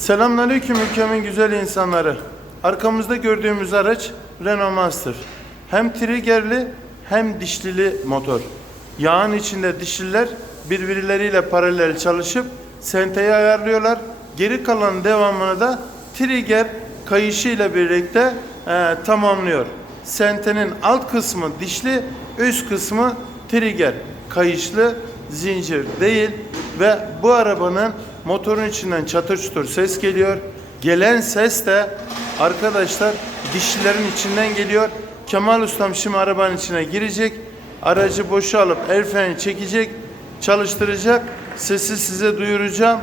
Selamünaleyküm ülkemin güzel insanları. Arkamızda gördüğümüz araç Renault Master. Hem triggerli hem dişlili motor. Yağın içinde dişliler birbirleriyle paralel çalışıp senteyi ayarlıyorlar. Geri kalan devamını da trigger kayışı ile birlikte e, tamamlıyor. Sentenin alt kısmı dişli, üst kısmı trigger. Kayışlı zincir değil ve bu arabanın motorun içinden çatır çutur ses geliyor. Gelen ses de arkadaşlar dişlilerin içinden geliyor. Kemal Ustam şimdi arabanın içine girecek. Aracı boşa alıp el freni çekecek, çalıştıracak. Sesi size duyuracağım.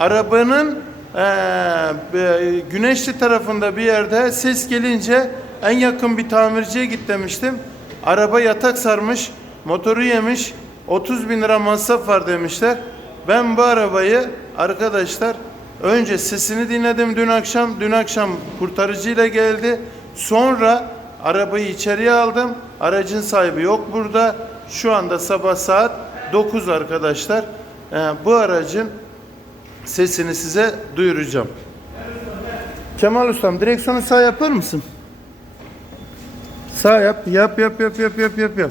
Arabanın eee, e, güneşli tarafında bir yerde ses gelince en yakın bir tamirciye git demiştim. Araba yatak sarmış, motoru yemiş, 30 bin lira masraf var demişler. Ben bu arabayı arkadaşlar önce sesini dinledim dün akşam. Dün akşam kurtarıcıyla geldi. Sonra arabayı içeriye aldım. Aracın sahibi yok burada. Şu anda sabah saat 9 arkadaşlar. Ee, bu aracın sesini size duyuracağım. Kemal Ustam direksiyonu sağ yapar mısın? Sağ yap, yap, yap, yap, yap, yap, yap, yap.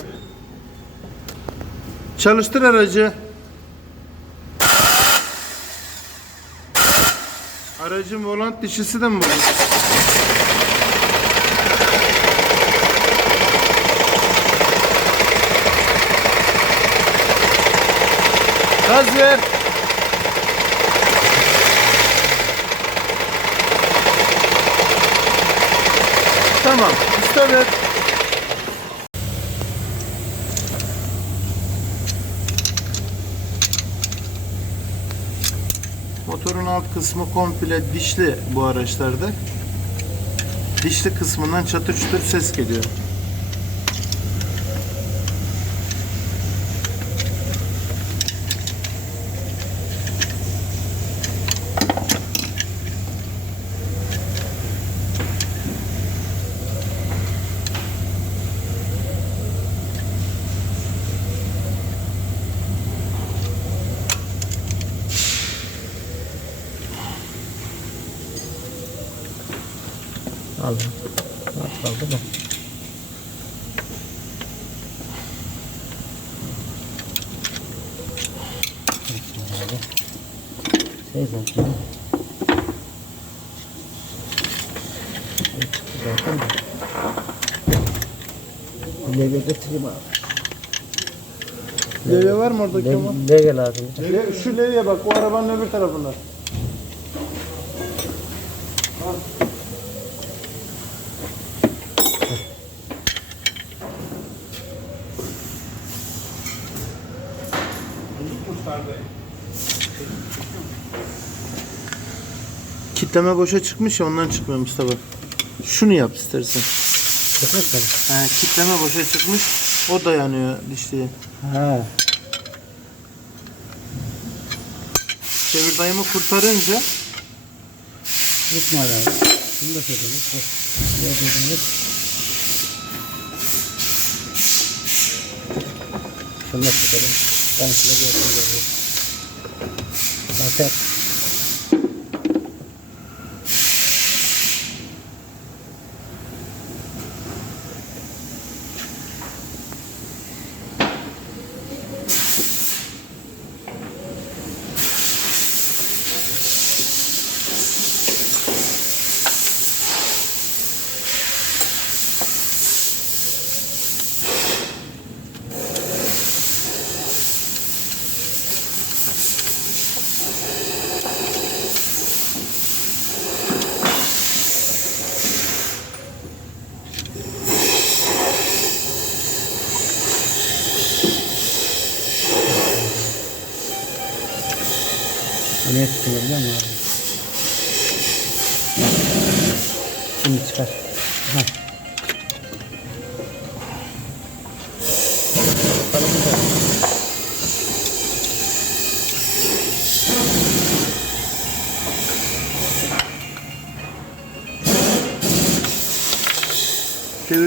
Çalıştır aracı. Aracın volant dişisi de mi bozuk? Gaz ver. Tamam. Usta Motorun alt kısmı komple dişli bu araçlarda. Dişli kısmından çatır çutur ses geliyor. Aldım. Az kaldı zaten. Zaten Leve getireyim abi. Levye var mı orada Kemal? Le- Leve lazım. Şu levyeye bak o arabanın öbür tarafında. Kitleme boşa çıkmış ya ondan çıkmıyor Mustafa. Şunu yap istersen. Çıkmış mı? He, kitleme boşa çıkmış. O dayanıyor dişliğe. Ha. Çevir dayımı kurtarınca İsmail abi. Bunu da. Bak. Ne dediğiniz? Şunu da çıkarım. Ben size göstereyim. Zaten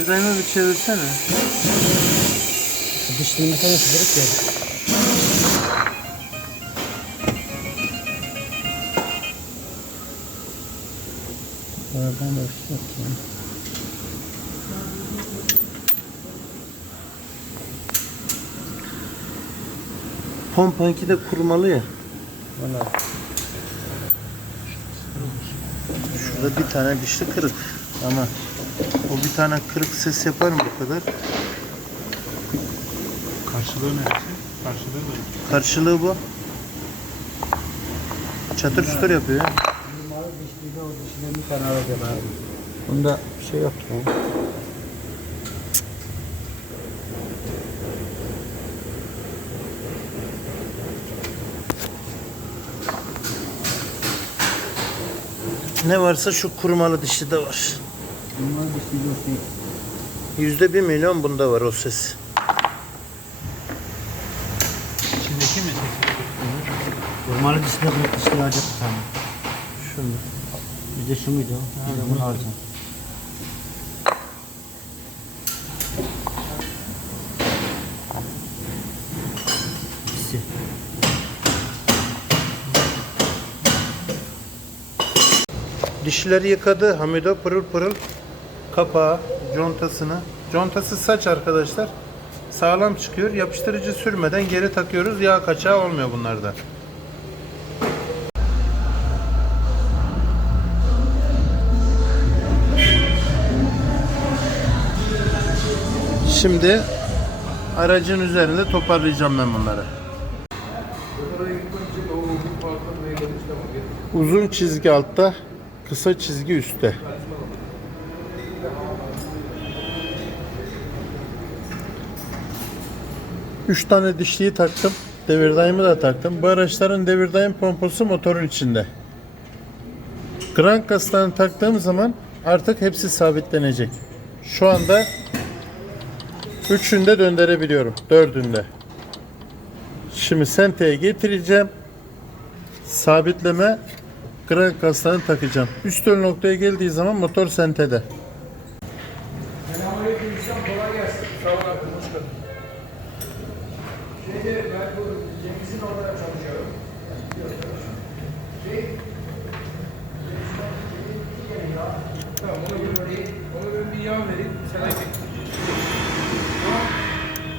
dayımı bir çevirsene. Dişli meselesi gerek ya. Oradan da ya. Pompanki de kurmalı ya. Valla. Şurada bir tane dişli kırık. Ama o bir tane kırık ses yapar mı bu kadar? Karşılığı neresi? Karşılığı da. Karşılığı bu. Çatır çutur yapıyor. Bunda bir şey yok ya. Ne varsa şu kurmalı dişli de var. Bunlar değil. Yüzde bir milyon bunda var o ses. İçindeki mi? Normalde dişliği yok. Dişliği alacak bir tane. Şunu. Bir de şu muydu? Bir de bunu alacağım. İkisi. Dişleri yıkadı Hamido pırıl pırıl. Kapağı, contasını. Contası saç arkadaşlar. Sağlam çıkıyor. Yapıştırıcı sürmeden geri takıyoruz. Yağ kaçağı olmuyor bunlarda. Şimdi aracın üzerinde toparlayacağım ben bunları. Uzun çizgi altta, kısa çizgi üstte. Üç tane dişliği taktım. Devir daimı da taktım. Bu araçların devir daim pompası motorun içinde. Krank kaslarını taktığım zaman artık hepsi sabitlenecek. Şu anda üçünde döndürebiliyorum. Dördünde. Şimdi senteye getireceğim sabitleme krank kaslarını takacağım. Üst ön noktaya geldiği zaman motor sentede. Tamam onu bir vereyim. Onu ben bir yağ vereyim. Sana git.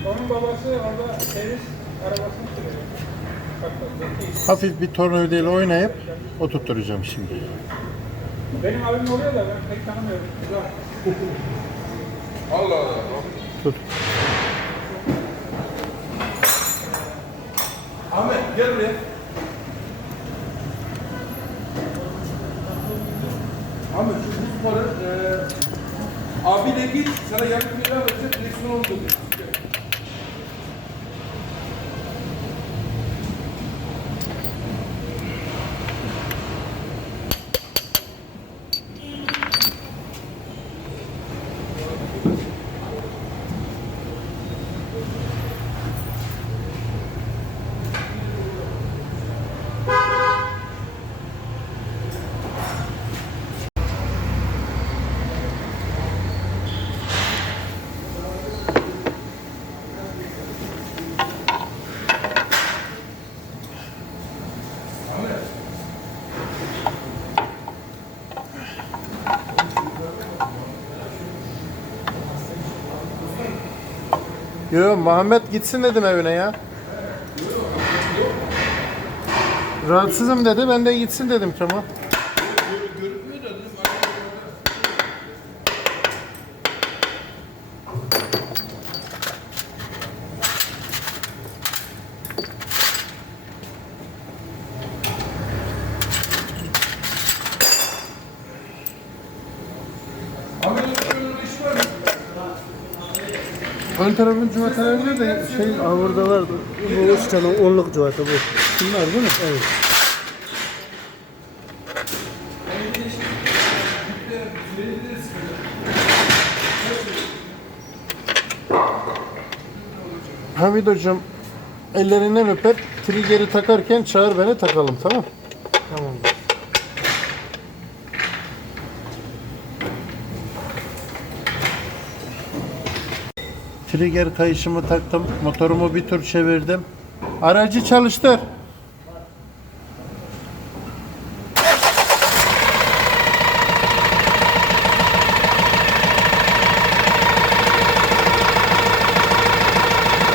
Onun babası orada servis arabasını sürüyor. Hafif bir tornavidayla oynayıp oturtturacağım şimdi. Benim abim oluyor da ben pek tanımıyorum. Güzel. Allah Allah. Tut. Ahmet gel buraya. Ahmet şu buz parı eee abiyle git sana yarım lira verecek direksiyon oldu. Yo Muhammed gitsin dedim evine ya. Rahatsızım dedi ben de gitsin dedim Kemal. Ön tarafın cıvatalarında da şey Aa burada vardı. Bu üç tane onluk civata bu. bunlar değil mi? Evet. Hamid hocam ellerinden öper triggeri takarken çağır beni takalım Tamam. Trigger kayışımı taktım. Motorumu bir tur çevirdim. Aracı çalıştır.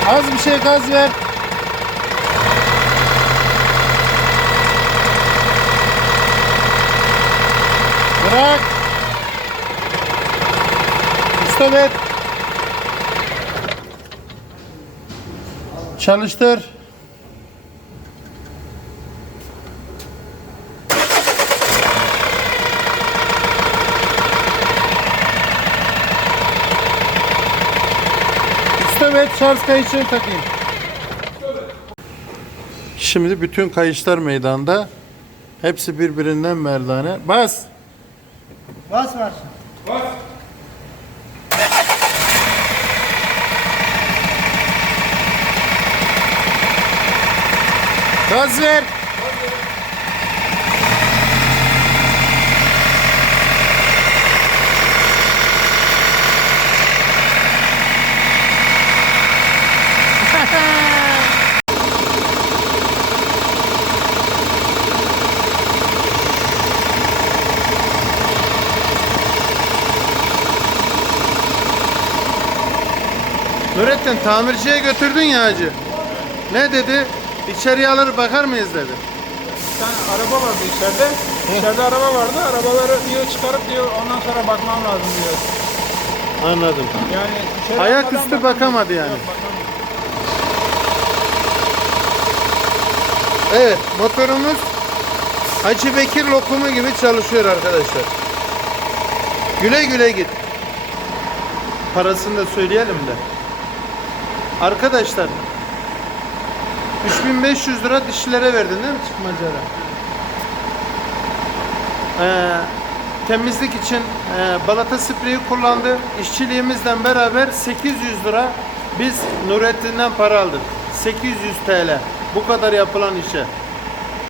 Az bir şey gaz ver. Bırak. Usta. Çalıştır. Stop et. Şarj kayışını takayım. Şimdi bütün kayışlar meydanda. Hepsi birbirinden merdane. Bas. Bas var. Bas. Gaz ver. Nurettin tamirciye götürdün ya hacı. Ne dedi? İçeriye alır bakar mıyız dedi. Bir tane araba vardı içeride. İçeride araba vardı. Arabaları diyor çıkarıp diyor ondan sonra bakmam lazım diyor. Anladım. Yani içeri Ayaküstü almadan bakamadı yani. Yok, bakamadı. Evet motorumuz Hacı Bekir lokumu gibi çalışıyor arkadaşlar. Güle güle git. Parasını da söyleyelim de. Arkadaşlar 3500 lira dişlere verdin değil mi çıkmacara? Ee, temizlik için e, balata spreyi kullandı. İşçiliğimizden beraber 800 lira biz Nurettin'den para aldık. 800 TL. Bu kadar yapılan işe.